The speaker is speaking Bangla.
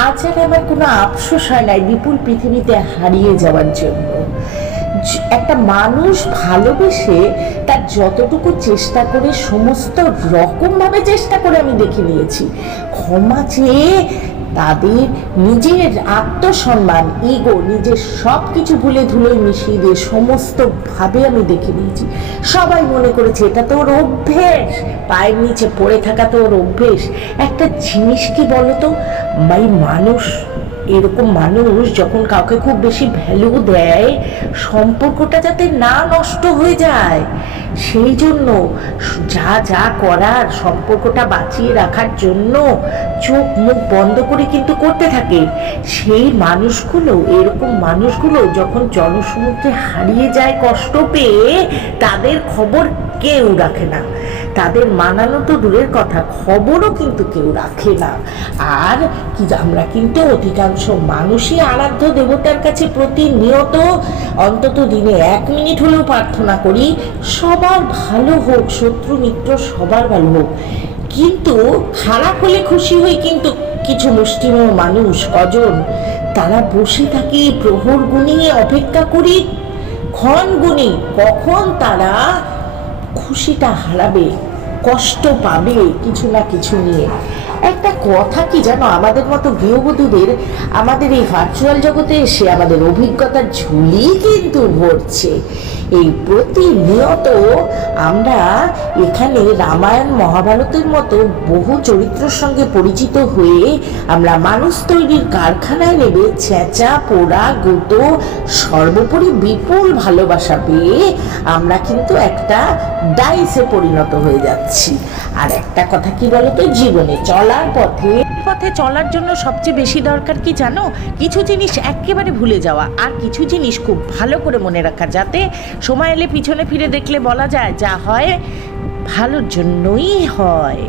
আজ আর আমার কোনো আফসোস হয় নাই বিপুল পৃথিবীতে হারিয়ে যাওয়ার জন্য। একটা মানুষ ভালোবেসে তার যতটুকু চেষ্টা করে সমস্ত রকমভাবে চেষ্টা করে আমি দেখে নিয়েছি, ক্ষমা চেয়ে তাদের নিজের আত্মসম্মান, ইগো, নিজের সব কিছু ভুলে ধুলোয় মিশিয়ে দিয়ে সমস্তভাবে আমি দেখে নিয়েছি। সবাই মনে করেছে এটা তো ওর অভ্যেস, পায়ের নিচে পড়ে থাকা তো ওর অভ্যেস। একটা জিনিস কি বলতো ভাই, মানুষ এরকম মানুষ যখন কাউকে খুব বেশি ভ্যালু দেয়, সম্পর্কটা যাতে না নষ্ট হয়ে যায় সেই জন্য যা যা করার সম্পর্কটা বাঁচিয়ে রাখার জন্য চোখ মুখ বন্ধ করে কিন্তু করতে থাকে। সেই মানুষগুলো, এরকম মানুষগুলো যখন জনসমুদ্রে হারিয়ে যায় কষ্ট পেয়ে, তাদের খবর কেউ রাখে না। তাদের মানানো তো দূরের কথা, খবরও কিন্তু কেউ রাখে না। আর কি, আমরা কিন্তু অধিকাংশ মানুষই আরাধ্য দেবতার কাছে প্রতিনিয়ত অন্তত দিনে 1 মিনিট হলেও প্রার্থনা করি সবার ভালো হোক, শত্রু মিত্র সবার ভালো হোক। কিন্তু খারাপ হলে খুশি হই, কিন্তু কিছু মুষ্টিমেয় মানুষ কজন তারা বসে থাকি প্রহর গুনিয়ে অপেক্ষা করি, ক্ষণ গুনি কখন তারা খুশিটা হারাবে, কষ্ট পাবে কিছু না কিছু নিয়ে। একটা কথা কি জানো, আমাদের মতো গৃহবধূদের আমাদের এই ভার্চুয়াল জগতে এসে আমাদের অভিজ্ঞতার ঝুলি কিন্তু ভরছে। এই প্রতিনিয়ত আমরা এখানে রামায়ণ মহাভারতের মতো বহু চরিত্রের সঙ্গে পরিচিত হয়ে আমরা মানুষ তৈরির কারখানায় নেবে ছেঁচা পোড়া গুঁতো সর্বোপরি বিপুল ভালোবাসা পেয়ে আমরা কিন্তু একটা ডাইসে পরিণত হয়ে যাচ্ছি। আর একটা কথা কি বলতো, জীবনে চলার পথে চলার জন্য সবচেয়ে বেশি দরকার কি জানো? কিছু জিনিস একেবারে ভুলে যাওয়া, আর কিছু জিনিস খুব ভালো করে মনে রাখা, যাতে সময় এলে পিছনে ফিরে দেখলে বলা যায় যা হয় ভালোর জন্যই হয়।